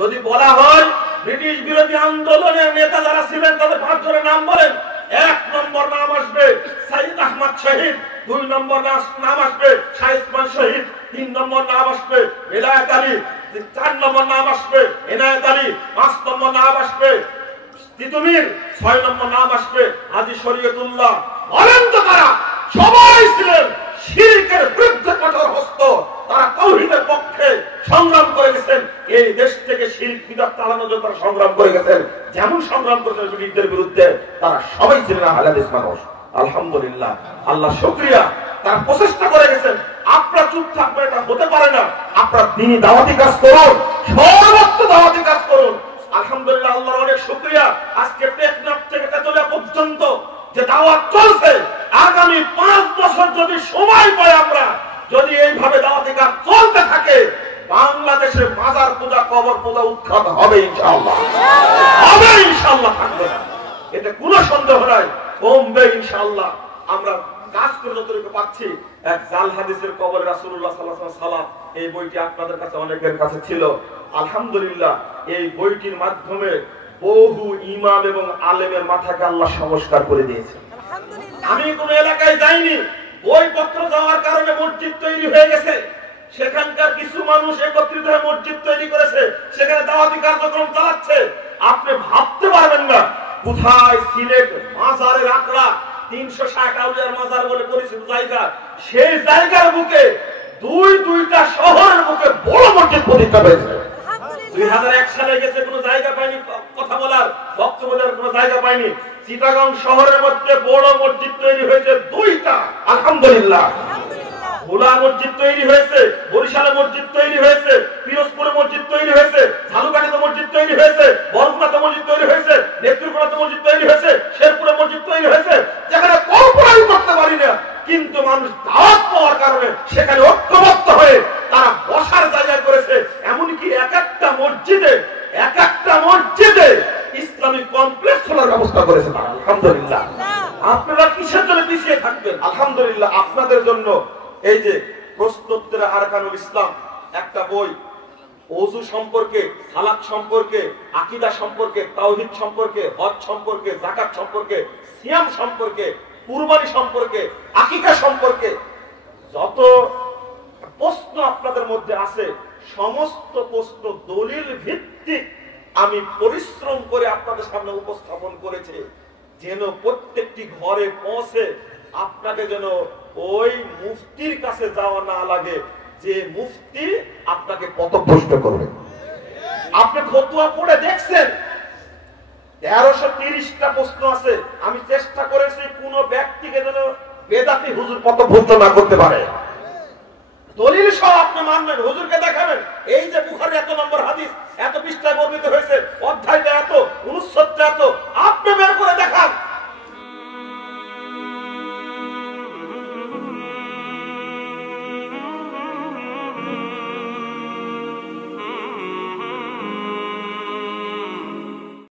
যদি বলা হয় ব্রিটিশ বিরোধী আন্দোলনের নেতা যারা ছিলেন তাদের 5 জনের নাম বলেন, 1 নম্বর নাম আসবে সাইদ আহমদ শহীদ, 2 নম্বর নাম আসবে শাহ ইসমাইল শহীদ, 3 নম্বর নাম আসবে বেলায়েত আলী, 4 নম্বর নাম আসবে এনায়েত আলী, 5 নম্বর নাম আসবে তিতুমির, 6 নম্বর নাম আসবে হাজী শরীয়তুল্লাহ। বলেন তো তারা সবাই ছিলেন শিরকের বিরুদ্ধে কঠোর হস্ত, তারা তাওহীদের পক্ষে সংগ্রাম করে গেছেন। এই দেশ থেকে শিরক বিদআত চালানোর জন্য তারা সংগ্রাম করে গেছেন। যেমন সংগ্রাম করেছেন ব্রিটিশদের বিরুদ্ধে, তারা সবাই ছিলেন আহলে হাদিস মানুষ। আলহামদুলিল্লাহ, আল্লাহ শুকরিয়া, তারা প্রচেষ্টা করে গেছেন। আপনারা চুপ থাকবেন এটা হতে পারে না। আপনারা দ্বীনি দাওয়াতি কাজ করুন, সর্বত্র দাওয়াতি কাজ করুন। আলহামদুলিল্লাহ, আল্লাহর অনেক শুকরিয়া, আজকে টেকনাফ থেকে তেতুলিয়া পর্যন্ত যে দাওয়াত চলছে, আগামী 5 বছর যদি সময় পাই আমরা, যদি এইভাবে দাওয়াতি কাজ চলতে থাকে, বাংলাদেশে মাজার পূজা কবর পূজা উৎখাত হবে ইনশাআল্লাহ, হবে ইনশাআল্লাহ, থাকবে না, এটা কোনো সন্দেহ নাই, কমবে ইনশাআল্লাহ। আমরা কাজ করে যতটুকু পাচ্ছি, এক জাল হাদিসের কবর রাসূলুল্লাহ সাল্লাল্লাহু আলাইহি ওয়াসাল্লাম, এই বইটি আপনাদের কাছে অনেকের কাছে ছিল। আলহামদুলিল্লাহ, এই বইটির মাধ্যমে বহু ইমাম এবং আলেমের মাথাকে আল্লাহ সংস্কার করে দিয়েছে। আমি কোন এলাকায় যাইনি, বইপত্র যাওয়ার কারণে মসজিদ তৈরি হয়ে গেছে, সেখানকার কিছু মানুষ একত্রিত হয়ে মসজিদ তৈরি করেছে, সেখানে দাওয়াতি কার্যক্রম চালাচ্ছে। আপনি ভাবতে পারবেন না কোথায় সিলেট মাজারের আঁকড়া 360 আউলিয়ার মাজার বলে পরিচিত জায়গা, সেই জায়গার বুকে দুইটা শহরের বুকে বড় মসজিদ প্রতিষ্ঠা হয়েছে। 2001 সালে গেছে, কোনো জায়গা পাইনি কথা বলার, বক্তব্য দেওয়ার কোনো জায়গা পাইনি। চিটাগাং শহরের মধ্যে বড় মসজিদ তৈরি হয়েছে 2টা, আলহামদুলিল্লাহ। ভোলা মসজিদ তৈরি হয়েছে, বরিশালে মসজিদ তৈরি হয়েছে, পিরোজপুরে মসজিদ তৈরি হয়েছে, ঝালুকাঠিতে মসজিদ তৈরি হয়েছে, বরগুনাতে মসজিদ তৈরি হয়েছে, নেত্রকোনাতে মসজিদ তৈরি হয়েছে, শেরপুরে মসজিদ তৈরি হয়েছে, যেখানে কল্পনাই করতে পারি না। কিন্তু মানুষ দাওয়াত পাওয়ার কারণে সেখানে ঐক্যবদ্ধ হয়ে তারা বসার জায়গা করেছে। এমনকি এক একটা মসজিদে ইসলামিক কমপ্লেক্স খোলার ব্যবস্থা করেছে তারা। আলহামদুলিল্লাহ, আপনারা কিসের জন্য পিছিয়ে থাকবেন? আলহামদুলিল্লাহ, আপনাদের জন্য এই যে প্রশ্নোত্তরে আরকানুল ইসলাম একটা বই, ওযু সম্পর্কে, সালাত সম্পর্কে, আকীদা সম্পর্কে, তাওহীদ সম্পর্কে, হজ সম্পর্কে, যাকাত সম্পর্কে, সিয়াম সম্পর্কে, কুরবানি সম্পর্কে, আকিকা সম্পর্কে যত প্রশ্ন আপনাদের মধ্যে আছে, সমস্ত প্রশ্ন দলিল ভিত্তিক আমি পরিশ্রম করে আপনাদের সামনে উপস্থাপন করেছি, যেন প্রত্যেকটি ঘরে পৌঁছে আপনাকে যেন ওই মুফতির কাছে যাওয়া না লাগে যে মুফতি আপনাকে পথভ্রষ্ট করবে। আপনি ফতোয়া পড়ে দেখছেন 1330টা প্রশ্ন আছে। আমি চেষ্টা করেছি কোন ব্যক্তিকে যেন বেদাতি হুজুর পথভ্রষ্ট না করতে পারে। দলিল সহ আপনি মানবেন, হুজুরকে দেখাবেন এই যে বুখারী এত নম্বর হাদিস, এত পৃষ্ঠায় বর্ণিত হয়েছে, অধ্যায়টা এত, অনুচ্ছেদটা এত, আপনি বের করে দেখান